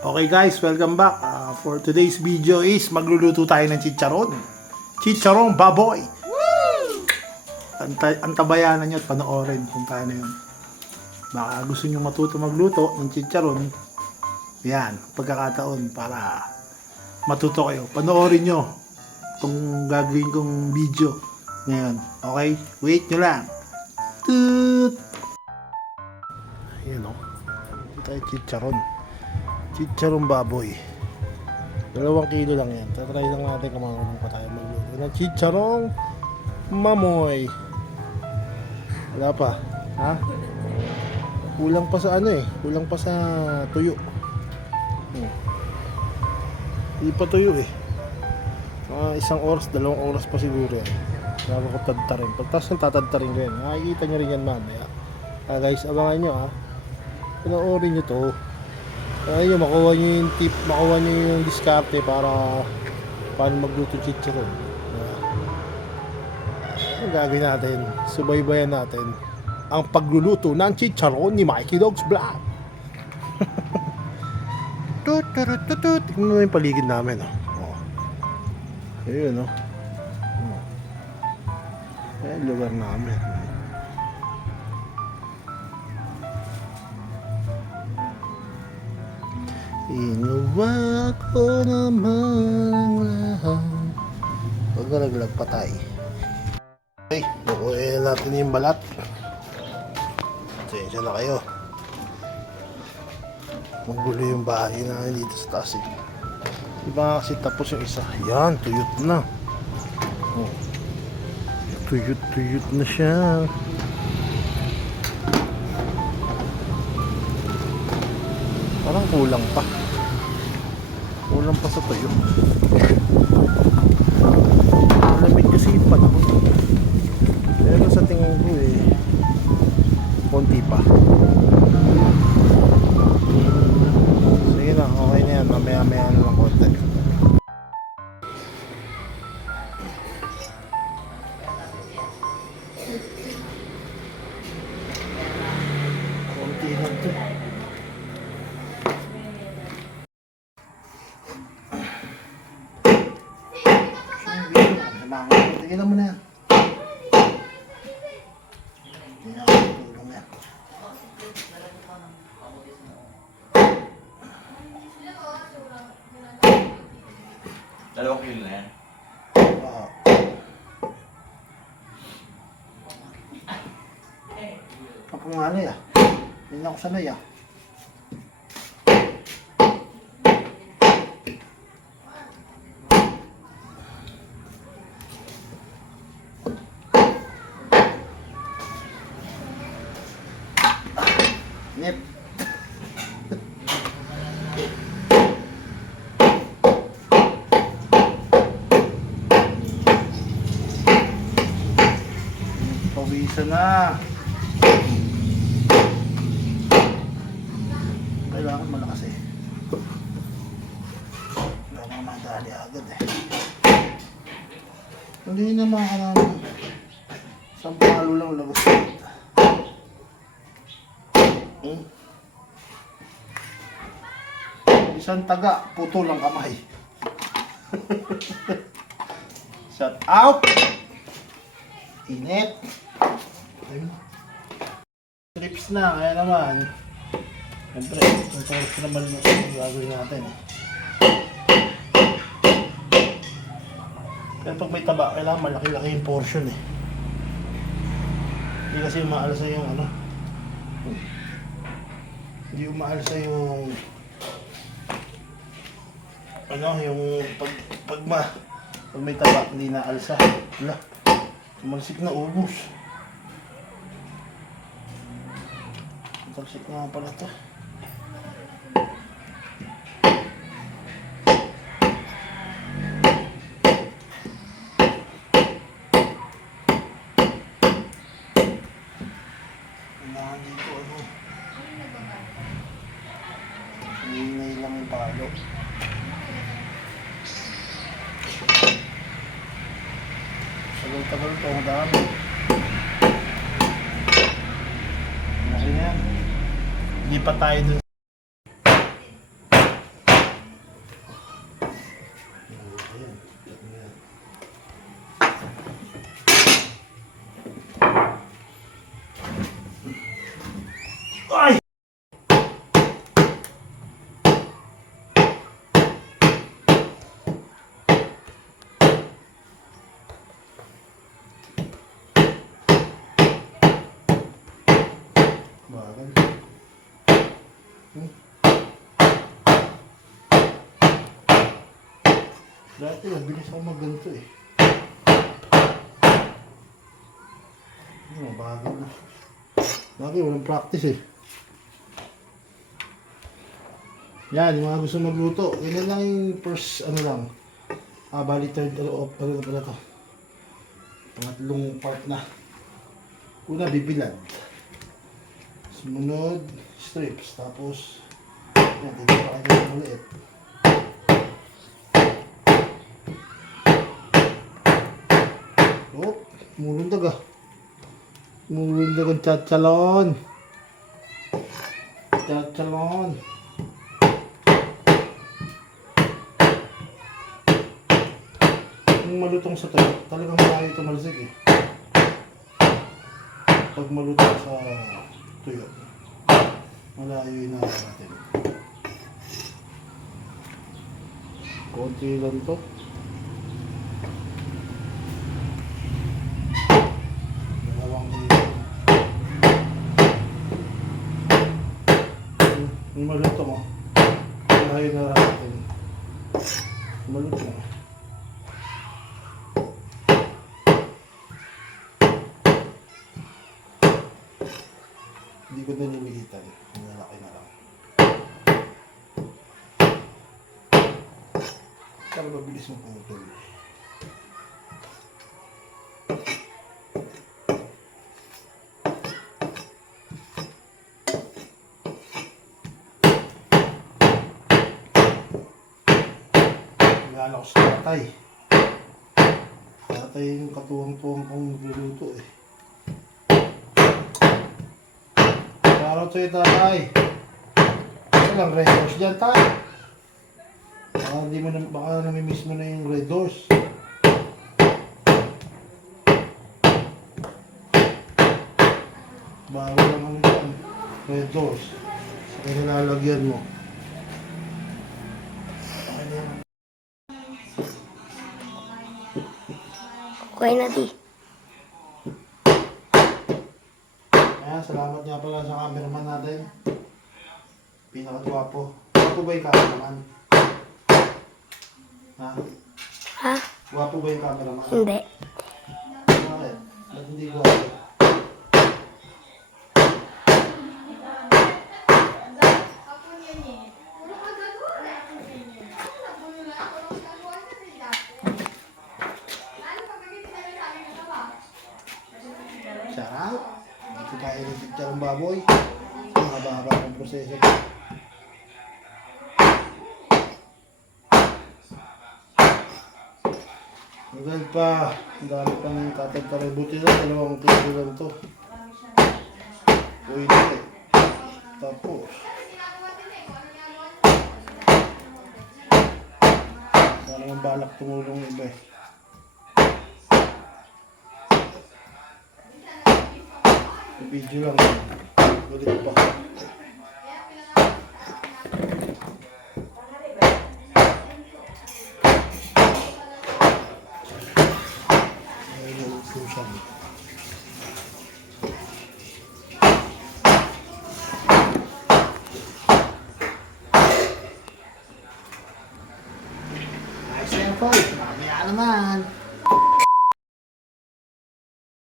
Okay guys, welcome back. For today's video is magluluto tayo ng chicharon. Chicharon baboy. Antabayanan nyo at panoorin kung paano yun. Baka gusto nyo matuto magluto ng chicharon. Yan, pagkakataon para matuto kayo. Panoorin nyo itong gagawin kong video ngayon. Okay? Wait nyo lang. Toot! Ayan o. Ito tayo chicharon. Chicharon baboy. 2 kilo lang yan. Tatry lang natin kung marunong pa tayo magluto ng chicharong mamoy. Wala pa. Ha? Kulang pa sa ano eh. Kulang pa sa tuyo. Hindi pa tuyo eh. Mga 1 oras, 2 oras pa siguro yan. Kaya ko tadtarin. Pagtas ng tatadtarin ko yan. Nakikita nyo rin yan mamaya. Guys, abangan nyo ha. Panoorin nyo to. Ayun, makuha nyo yung tip, makuha nyo yung diskarte para paano magluto chicharon. Ang gagawin natin, subaybayan natin ang pagluluto ng chicharon ni Mikey Dogs Vlog. Tignan mo yung paligid namin. Ayun, Ayan, lugar namin. Inuwa ko naman ang lahat. Huwag na naglagpatay. Okay, bukuin natin yung balat. Sensya na kayo. Magulo yung bahay na dito sa taas eh. Diba kasi tapos yung isa. Yan, tuyot na. Tuyot na siya. Parang kulang pa. Kulang pa sa tuyo. Malamig kasi yung panahon. Pero sa tingin ko konti pa. Sige na, okay na yan. Mamaya-maya na lang konti. Konti lang to. Tingnan mo na yan. Tingnan mo tulong yan. Dalawang kilo na yan. Ako nga na yan. Hindi na ako sanay ah. Nip. Pawisan na. Kailangan malakas eh. Kailangan madali agad eh. Hindi na makakaroon. Sampalo lang labas dito. Isang taga, puto lang kamay. Shut out! Init! Trips na, kaya naman. Siyempre, trips naman yung gagawin natin. Kaya pag may taba, kailangan malaki-laki yung portion eh. Hindi kasi umaalsa yung ano. Hindi umaalsa yung yung pag may taba, hindi na alsa. Wala. Tumalsik na ubos. Tumalsik na pala ito. Kailangan dito ano. Hinay lang yung palo. Tagal-tagal ito, ang dami. Laki na yan. Lipat tayo dun. Ay! Bagal. Dati, mabilis ako magganto eh. Bagal na. Lagi, walang practice eh. Yan, yung mga gusto magluto. Ganyan lang yung first, ano lang. Bali third, ano na pala to. Pangatlong part na. Una, bibilad. Sumunod, strips. Tapos, yan, tigil pa kayo ng maliit. Oh, mulundag ah. Mulundag ang tchatchalon. Tchatchalon. Yung malutong sa tayo, talagang malayo tumalsik eh. Pag malutong sa tuyo, malayo yung natin. Konti lang to. Dalawang minute. Yung malutong oh, malayo na natin. Malutong. Hindi ko na nililihitan. Malaki na lang. Para mabilis mo putol. Nagala ko sa tatay. Tatay yung katuwang-tuwang kong nagluluto eh. Araw sa'yo tatay. Ito lang red doors dyan tayo. Baka namimiss mo na yung red doors. Bawal lang ano dyan. Red doors. Saka nilalagyan mo. Okay na di. Ayan, salamat nga pala sa cameraman natin. Pinakagwapo. Gwapo ba yung cameraman? Ha? Ha? Gwapo ba yung cameraman? Hindi. Bakit? Ba't hindi gwapo? Sarap. Dito tayo ng picture ng baboy. Mahaba-haba ng proseso. Magal pa. Ang dami pang tatagtaray. Buti na, 2 kilo lang to. Pwede eh. Tapos. Sana naman balak tumulong yung iba eh. Video lang. Ulit pa. Nice na po. Mamaya naman.